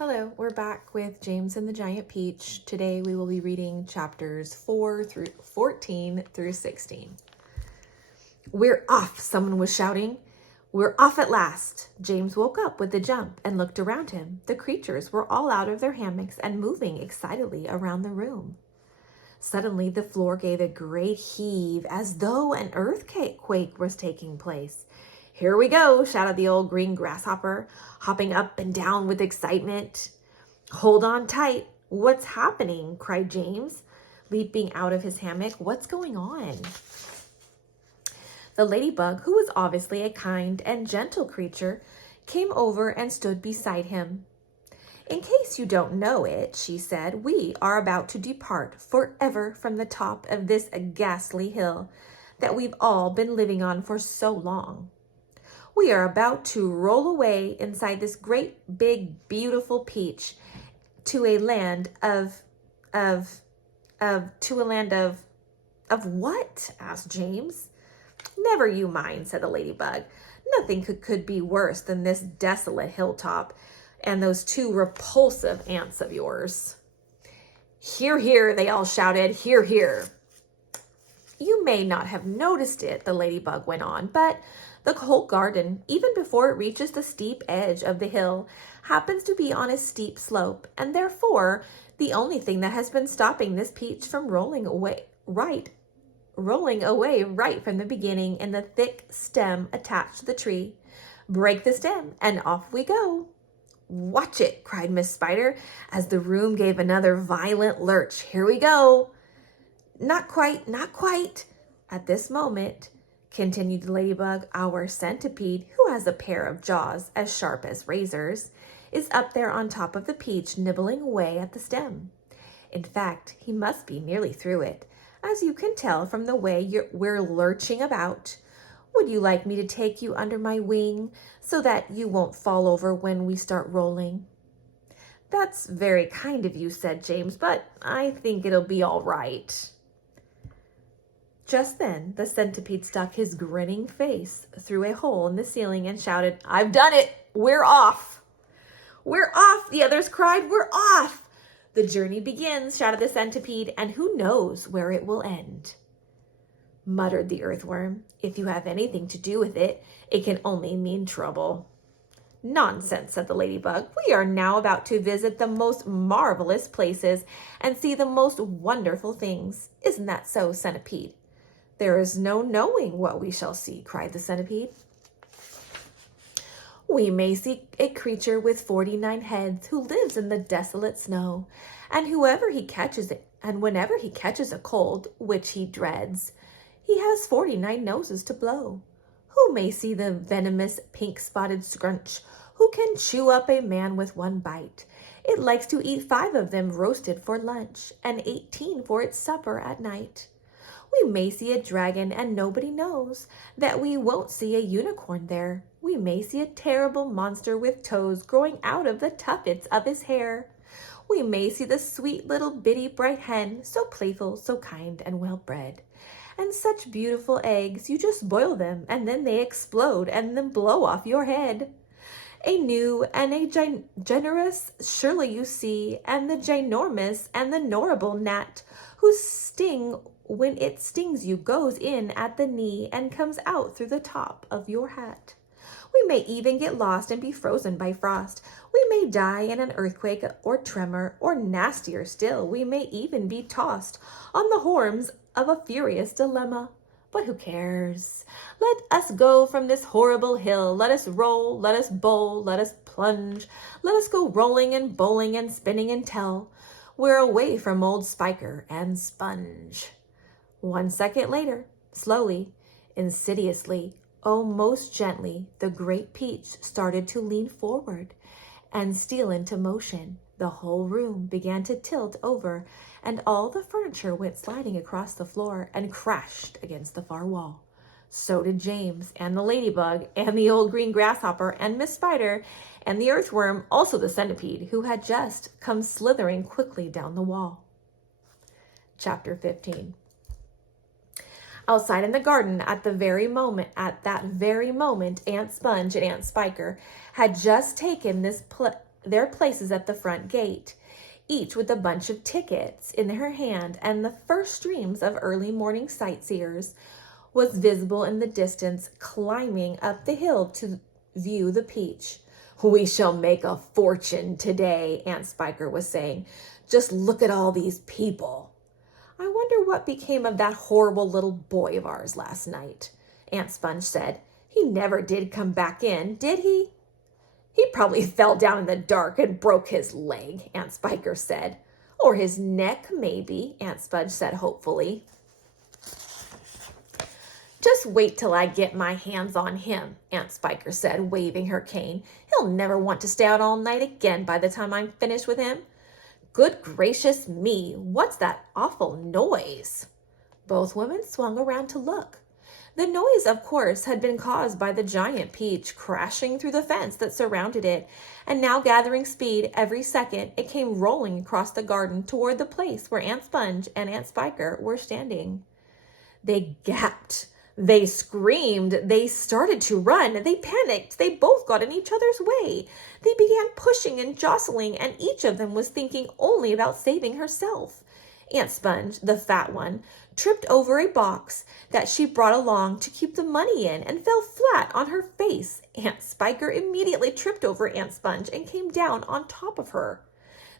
Hello, we're back with James and the Giant Peach. Today we will be reading chapters 14 through 16. "We're off," someone was shouting. "We're off at last." James woke up with a jump and looked around him. The creatures were all out of their hammocks and moving excitedly around the room. Suddenly the floor gave a great heave as though an earthquake was taking place. "Here we go," shouted the old green grasshopper, hopping up and down with excitement. "Hold on tight. What's happening?" cried James, leaping out of his hammock. "What's going on?" The ladybug, who was obviously a kind and gentle creature, came over and stood beside him. "In case you don't know it," she said, "we are about to depart forever from the top of this ghastly hill that we've all been living on for so long. We are about to roll away inside this great, big, beautiful peach to a land of what?" asked James. "Never you mind," said the ladybug. "Nothing could be worse than this desolate hilltop and those two repulsive aunts of yours." "Hear, hear," they all shouted. "Hear, hear." "You may not have noticed it," the ladybug went on, "but the whole garden, even before it reaches the steep edge of the hill, happens to be on a steep slope, and therefore the only thing that has been stopping this peach from rolling away right from the beginning in the thick stem attached to the tree. Break the stem, and off we go." "Watch it," cried Miss Spider, as the room gave another violent lurch. "Here we go." Not quite, not quite. At this moment," continued the ladybug, "our centipede, who has a pair of jaws as sharp as razors, is up there on top of the peach, nibbling away at the stem. In fact, he must be nearly through it, as you can tell from the way we're lurching about. Would you like me to take you under my wing so that you won't fall over when we start rolling?" "That's very kind of you," said James, "but I think it'll be all right." Just then, the centipede stuck his grinning face through a hole in the ceiling and shouted, "I've done it! We're off!" "We're off!" the others cried. "We're off!" "The journey begins," shouted the centipede, "and who knows where it will end?" Muttered the earthworm. "If you have anything to do with it, it can only mean trouble." "Nonsense," said the ladybug. "We are now about to visit the most marvelous places and see the most wonderful things. Isn't that so, centipede?" "There is no knowing what we shall see," cried the centipede. "We may see a creature with 49 heads who lives in the desolate snow, and whenever he catches a cold, which he dreads, he has 49 noses to blow. Who may see the venomous pink-spotted scrunch, who can chew up a man with one bite. It likes to eat 5 of them roasted for lunch, and 18 for its supper at night. We may see a dragon, and nobody knows that we won't see a unicorn there. We may see a terrible monster with toes growing out of the tuffets of his hair. We may see the sweet little bitty bright hen, so playful, so kind, and well-bred. And such beautiful eggs, you just boil them, and then they explode and then blow off your head. A new and a generous surely you see, and the ginormous and the norrible gnat, whose sting when it stings you goes in at the knee and comes out through the top of your hat. We may even get lost and be frozen by frost. We may die in an earthquake or tremor, or nastier still, we may even be tossed on the horns of a furious dilemma. But who cares? Let us go from this horrible hill. Let us roll, let us bowl, let us plunge. Let us go rolling and bowling and spinning until we're away from old Spiker and Sponge." 1 second later, slowly, insidiously, oh, most gently, the great peach started to lean forward and steal into motion. The whole room began to tilt over, and all the furniture went sliding across the floor and crashed against the far wall. So did James, and the ladybug, and the old green grasshopper, and Miss Spider, and the earthworm, also the centipede, who had just come slithering quickly down the wall. Chapter 15. Outside in the garden, at that very moment, Aunt Sponge and Aunt Spiker had just taken this their places at the front gate, each with a bunch of tickets in her hand, and the first streams of early morning sightseers was visible in the distance, climbing up the hill to view the Peach. "We shall make a fortune today," Aunt Spiker was saying. "Just look at all these people." "I wonder what became of that horrible little boy of ours last night," Aunt Sponge said. "He never did come back in, did he?" "He probably fell down in the dark and broke his leg," Aunt Spiker said. "Or his neck, maybe," Aunt Sponge said hopefully. "Just wait till I get my hands on him," Aunt Spiker said, waving her cane. "He'll never want to stay out all night again by the time I'm finished with him. Good gracious me, what's that awful noise?" Both women swung around to look. The noise, of course, had been caused by the giant Peach crashing through the fence that surrounded it, and now gathering speed every second, it came rolling across the garden toward the place where Aunt Sponge and Aunt Spiker were standing. They gasped. They screamed. They started to run. They panicked. They both got in each other's way. They began pushing and jostling, and each of them was thinking only about saving herself. Aunt Sponge, the fat one, tripped over a box that she brought along to keep the money in and fell flat on her face. Aunt Spiker immediately tripped over Aunt Sponge and came down on top of her.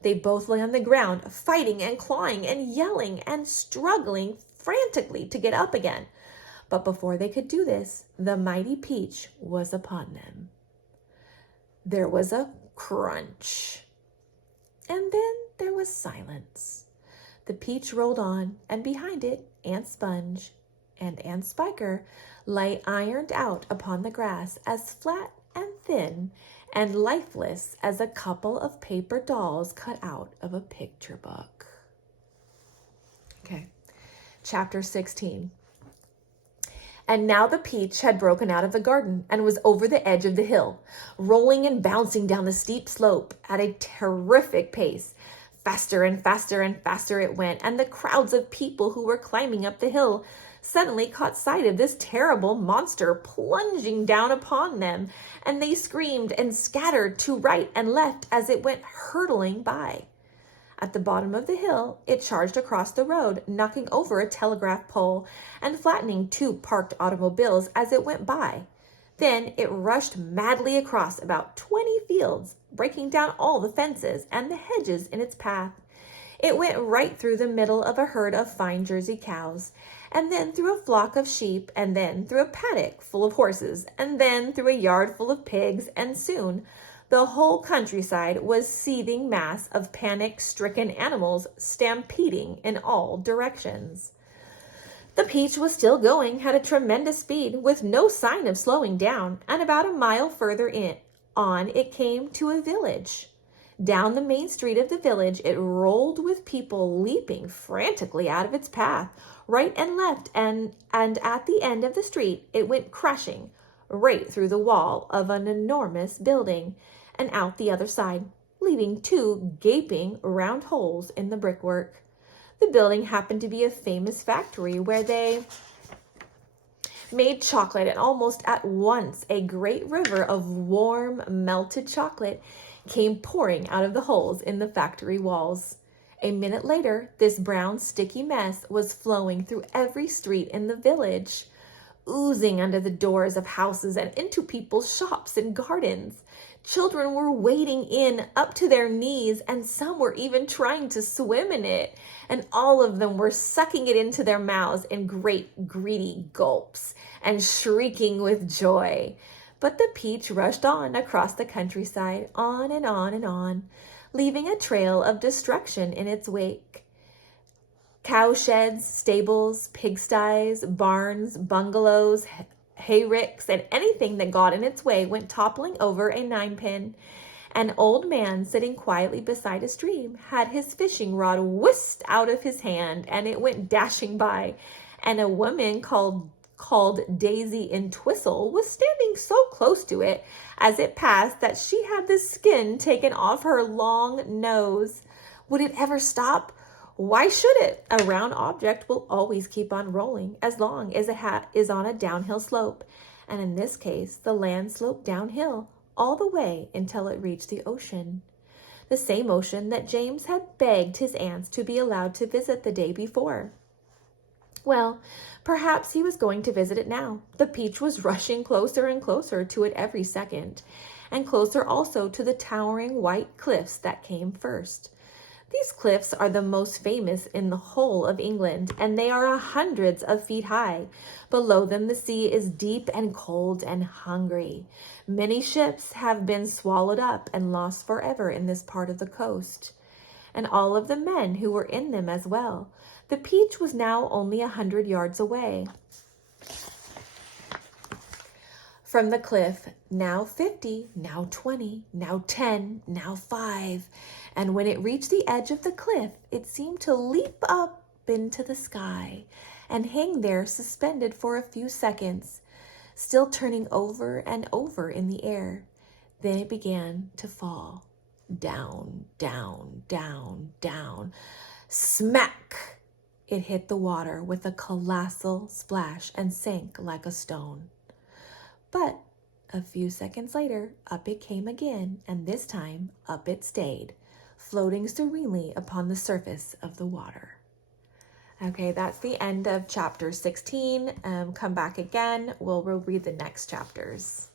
They both lay on the ground, fighting and clawing and yelling and struggling frantically to get up again. But before they could do this, the mighty Peach was upon them. There was a crunch, and then there was silence. The Peach rolled on, and behind it, Aunt Sponge and Aunt Spiker lay ironed out upon the grass, as flat and thin and lifeless as a couple of paper dolls cut out of a picture book. Okay, Chapter 16. And now the Peach had broken out of the garden and was over the edge of the hill, rolling and bouncing down the steep slope at a terrific pace. Faster and faster and faster it went, and the crowds of people who were climbing up the hill suddenly caught sight of this terrible monster plunging down upon them, and they screamed and scattered to right and left as it went hurtling by. At the bottom of the hill, it charged across the road, knocking over a telegraph pole and flattening two parked automobiles as it went by. Then it rushed madly across about 20 fields, breaking down all the fences and the hedges in its path. It went right through the middle of a herd of fine Jersey cows, and then through a flock of sheep, and then through a paddock full of horses, and then through a yard full of pigs, and soon the whole countryside was a seething mass of panic-stricken animals stampeding in all directions. The Peach was still going at a tremendous speed with no sign of slowing down, and about a mile further on it came to a village. Down the main street of the village it rolled with people leaping frantically out of its path, right and left, and at the end of the street it went crashing right through the wall of an enormous building and out the other side, leaving two gaping round holes in the brickwork. The building happened to be a famous factory where they made chocolate, and almost at once a great river of warm, melted chocolate came pouring out of the holes in the factory walls. A minute later, this brown, sticky mess was flowing through every street in the village, oozing under the doors of houses and into people's shops and gardens. Children were wading in up to their knees, and some were even trying to swim in it, and all of them were sucking it into their mouths in great greedy gulps and shrieking with joy. But the Peach rushed on across the countryside, on and on and on, leaving a trail of destruction in its wake. Cowsheds, stables, pigsties, barns, bungalows, hayricks, and anything that got in its way went toppling over a ninepin. An old man sitting quietly beside a stream had his fishing rod whisked out of his hand, and it went dashing by, and a woman called Daisy Entwistle was standing so close to it as it passed that she had the skin taken off her long nose. Would it ever stop? Why should it? A round object will always keep on rolling as long as it is on a downhill slope. And in this case, the land sloped downhill all the way until it reached the ocean. The same ocean that James had begged his aunts to be allowed to visit the day before. Well, perhaps he was going to visit it now. The Peach was rushing closer and closer to it every second, and closer also to the towering white cliffs that came first. These cliffs are the most famous in the whole of England, and they are hundreds of feet high. Below them the sea is deep and cold and hungry. Many ships have been swallowed up and lost forever in this part of the coast, and all of the men who were in them as well. The Peach was now only 100 yards away from the cliff, now 50, now 20, now 10, now 5. And when it reached the edge of the cliff, it seemed to leap up into the sky and hang there suspended for a few seconds, still turning over and over in the air. Then it began to fall. Down, down, down, down. Smack! It hit the water with a colossal splash and sank like a stone. But a few seconds later, up it came again, and this time up it stayed, floating serenely upon the surface of the water. Okay, that's the end of chapter 16. Come back again. We'll read the next chapters.